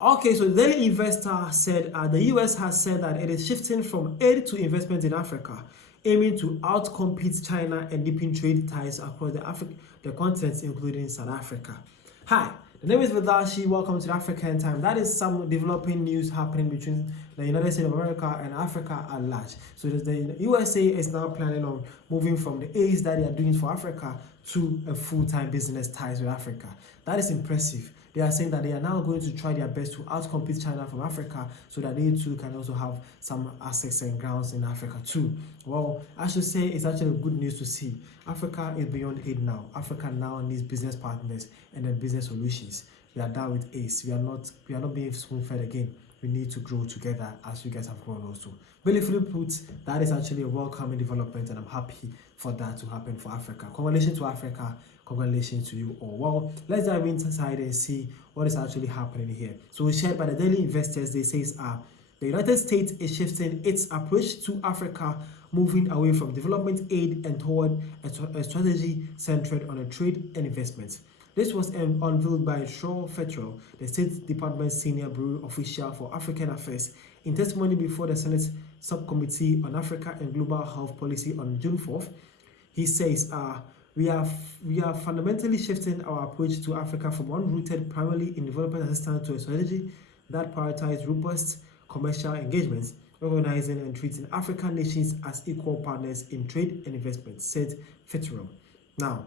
Okay, so the Daily Investor said the US has said that it is shifting from aid to investment in Africa, aiming to outcompete China and deepen trade ties across the continent, including South Africa. Hi, the name is Vidashi. Welcome to the African Time. That is some developing news happening between the United States of America and Africa at large. So the USA is now planning on moving from the aids that they are doing for Africa to a full-time business ties with Africa. That is impressive. They are saying that they are now going to try their best to outcompete China from Africa so that they too can also have some assets and grounds in Africa too. Well, I should say it's actually good news to see. Africa is beyond aid now. Africa now needs business partners and then business solutions. We are done with ACE. We are not being spoon-fed again. We need to grow together as you guys have grown also. Beautifully put, that is actually a welcoming development and I'm happy for that to happen for Africa. Congratulations to Africa. Congratulations to you all. Well, let's dive inside and see what is actually happening here. So shared by the Daily Investors, they say the United States is shifting its approach to Africa, moving away from development aid and toward a strategy centered on a trade and investment. This was unveiled by Shaw Fetterell, the State Department's senior bureau official for African Affairs, in testimony before the Senate Subcommittee on Africa and Global Health Policy on June 4th. He says, we are fundamentally shifting our approach to Africa from one rooted primarily in development assistance to a strategy that prioritizes robust commercial engagements, recognizing and treating African nations as equal partners in trade and investment, said Fetterell. Now,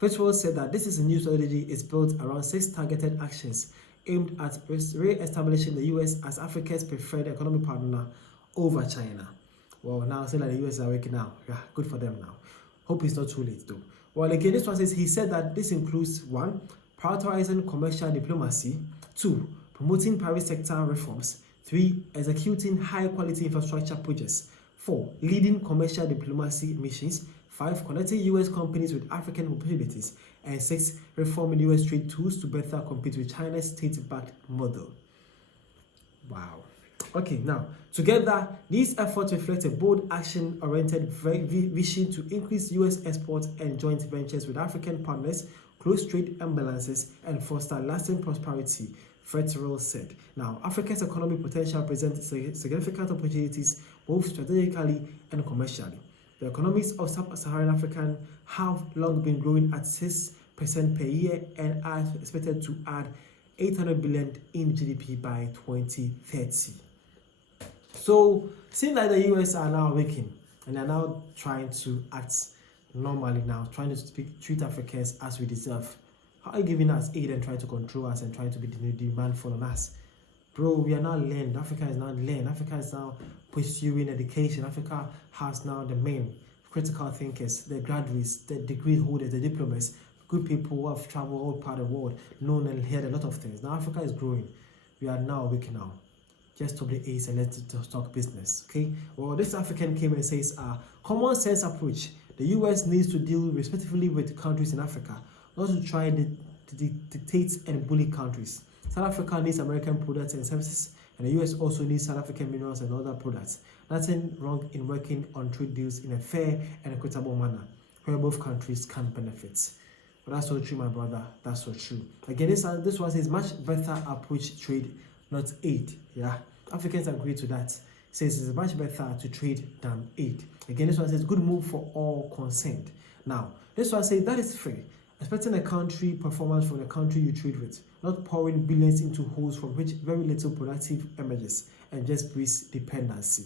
Fetterell said that this is a new strategy is built around 6 targeted actions aimed at re-establishing the US as Africa's preferred economic partner over China. Well, now saying that the US are waking now. Yeah, good for them now. Hope it's not too late though. Well, again, this one says he said that this includes 1. Prioritizing commercial diplomacy, 2. Promoting private sector reforms, 3. Executing high-quality infrastructure projects, 4. Leading commercial diplomacy missions, 5. Connecting US companies with African opportunities, and 6. Reforming US trade tools to better compete with China's state-backed model. Wow. Okay, now, together, these efforts reflect a bold action-oriented vision to increase US exports and joint ventures with African partners, close trade imbalances, and foster lasting prosperity, Fetterell said. Now, Africa's economic potential presents significant opportunities both strategically and commercially. The economies of sub-Saharan Africa have long been growing at 6% per year and are expected to add 800 billion in GDP by 2030. So, seeing that the US are now waking and are now trying to act normally now, trying to treat Africans as we deserve, how are you giving us aid and trying to control us and trying to be demandful on us? Bro, we are now learned. Africa is now learned. Africa is now pursuing education. Africa has now the main critical thinkers, the graduates, the degree holders, the diplomats, good people who have traveled all part of the world, known and heard a lot of things. Now Africa is growing. We are now waking up. Just stop the ace and let's talk business, okay? Well, this African came and says, common sense approach. The US needs to deal respectively with countries in Africa, not to try to dictate and bully countries. South Africa needs American products and services, and the US also needs South African minerals and other products. Nothing wrong in working on trade deals in a fair and equitable manner, where both countries can benefit. But that's so true, my brother. That's so true. Again, this one says much better approach trade, not aid. Yeah, Africans agree to that. It says it's much better to trade than aid. Again, this one says good move for all concerned. Now, this one says that is fair. Expecting a country performance from the country you trade with, not pouring billions into holes from which very little productive emerges and just breeds dependency.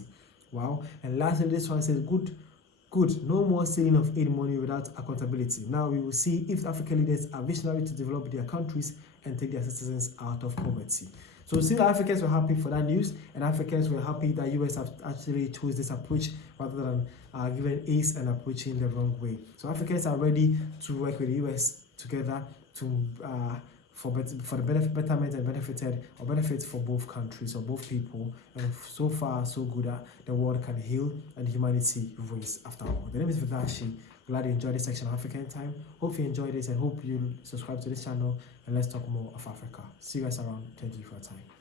Wow. And lastly, this one says good. No more stealing of aid money without accountability. Now we will see if African leaders are visionary to develop their countries and take their citizens out of poverty. So still Africans were happy for that news, and Africans were happy that US have actually chose this approach rather than giving ace and approaching the wrong way. So Africans are ready to work with the US together to for the betterment and benefit for both countries or both people. And so far, so good that the world can heal and humanity wins after all. The name is Vidashi. Glad you enjoyed this section of African Time. Hope you enjoyed this and hope you subscribe to this channel and let's talk more of Africa. See you guys around. Thank you for your time.